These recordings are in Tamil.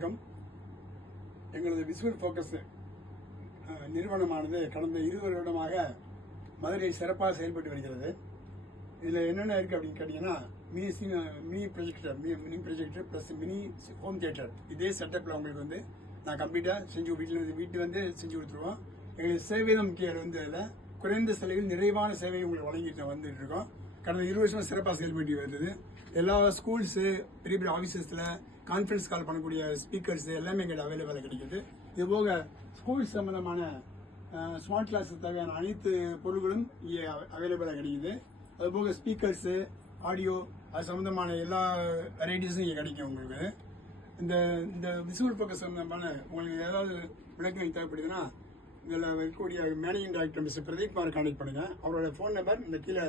வணக்கம். எங்களது விசுவல் ஃபோக்கஸ் நிறுவனமானது கடந்த 20 வருடமாக மதுரையில் சிறப்பாக செயல்பட்டு வருகிறது. இதில் என்னென்ன இருக்குது அப்படின்னு கேட்டிங்கன்னா, mini projector plus mini home theatre, இதே செட்டப்பில் உங்களுக்கு வந்து நான் கம்ப்ளீட்டாக செஞ்சு வீட்டு வந்து செஞ்சு கொடுத்துருவோம். எங்களுக்கு சேவை தான் முக்கியம். வந்து அதில் குறைந்த செலவில் நிறைவான சேவை உங்களுக்கு வழங்கிட்டு வந்துட்டு இருக்கோம். கடந்த 20 வருஷமாக சிறப்பாக செயல்பட்டு வருது. எல்லா ஸ்கூல்ஸு, பெரிய பெரிய ஆஃபீஸஸில் கான்ஃபரன்ஸ் கால் பண்ணக்கூடிய ஸ்பீக்கர்ஸ் எல்லாமே எங்கிட்ட அவைலபிளாக கிடைக்குது. இது போக ஸ்கூல் சம்பந்தமான ஸ்மார்ட் கிளாஸ் தேவையான அனைத்து பொருட்களும் இங்கே அவைலபிளாக கிடைக்குது. அதுபோக ஸ்பீக்கர்ஸு, ஆடியோ, அது சம்பந்தமான எல்லா வெரைட்டிஸும் இங்கே கிடைக்கும். உங்களுக்கு இந்த விசுவல் ஃபோக்கஸ் சம்பந்தமான உங்களுக்கு ஏதாவது விளக்கம் தேவைப்படுதுன்னா, இதில் இருக்கக்கூடிய managing director mister Pradeep Kumar contact பண்ணுங்கள். அவரோட ஃபோன் நம்பர் இந்த கீழே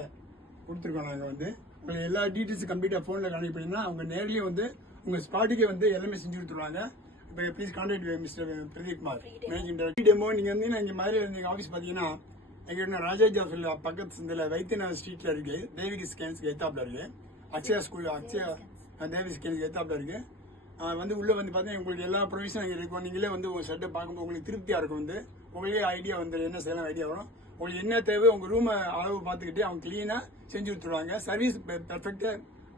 கொடுத்துருக்கோம். நாங்கள் வந்து உங்களுக்கு எல்லா டீட்டெயில்ஸும் கம்ப்ளீட்டாக ஃபோனில் கான்டாக்ட் பண்ணிங்கன்னா அவங்க நேர்லேயே வந்து உங்கள் ஸ்பாட்டுக்கே வந்து எல்லாமே செஞ்சு கொடுத்துருவாங்க. இப்போ please contact mister Pradeep Kumar, managing director. Demo நீங்கள் வந்து இங்கே மதுரையில் வந்து எங்கள் ஆஃபீஸ் பார்த்தீங்கன்னா, எங்கள் ராஜாஜி ஆஃபீஸில் பக்கத்து சந்தில் வைத்தியநாத் ஸ்ட்ரீட்டில் இருக்குது. தேவிகி ஸ்கேன்ஸ்க்கு எத்தாப்பில் இருக்குது. அக்ஷயா தேவி ஸ்கேன்ஸ்க்கு எத்தாப்பில் இருக்குது. வந்து உள்ளே வந்து பார்த்தீங்கன்னா உங்களுக்கு எல்லா ப்ரொவிஷனும் அங்கே இருக்கும். நீங்களே வந்து உங்கள் ஷர்ட்டை பார்க்கும்போது உங்களுக்கு திருப்தியாக இருக்கும். வந்து உங்களுக்கே ஐடியா வந்து என்ன செய்யலாம் ஐடியா வரும். உங்களுக்கு என்ன தேவை உங்கள் ரூமை அளவு பார்த்துக்கிட்டு அவங்க க்ளீனாக செஞ்சு கொடுத்துருவாங்க. சர்வீஸ் பெர்ஃபெக்டாக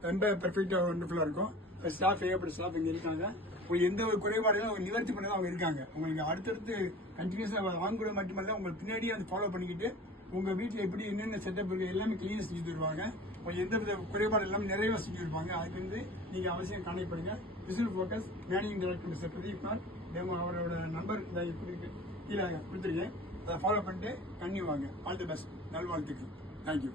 ரொம்ப பெர்ஃபெக்டாக ஒண்டர்ஃபுல்லாக இருக்கும். ஸ்டாஃப் ஏகப்பட்ட ஸ்டாஃப் இங்கே இருக்காங்க. உங்களுக்கு எந்த ஒரு குறைபாடுகளும் அவங்க நிவர்த்தி பண்ணதான் அவங்க இருக்காங்க. உங்களுக்கு அடுத்தடுத்து கண்டினியூஸாக அவங்க கூட மட்டுமல்ல உங்களுக்கு பின்னாடியே வந்து ஃபாலோ பண்ணிக்கிட்டு உங்கள் வீட்டில் எப்படி என்னென்ன செட்டப் இருக்குது எல்லாமே க்ளீனாக செஞ்சு தருவாங்க. உங்களுக்கு எந்த வித குறைபாடு எல்லாமே நிறைவாக செஞ்சு கொடுப்பாங்க. அதுக்கு வந்து நீங்கள் அவசியம் கான்டாக்ட் பண்ணுங்கள். Visual focus managing director mister Pradeep Kumar demo, அவரோட நம்பர் கீழே கொடுத்துருக்கேன். அதை ஃபாலோ பண்ணிட்டு கன்னியூ வாங்க. ஆல் தி பெஸ்ட், நல்வாழ்த்துக்கள். தேங்க்யூ.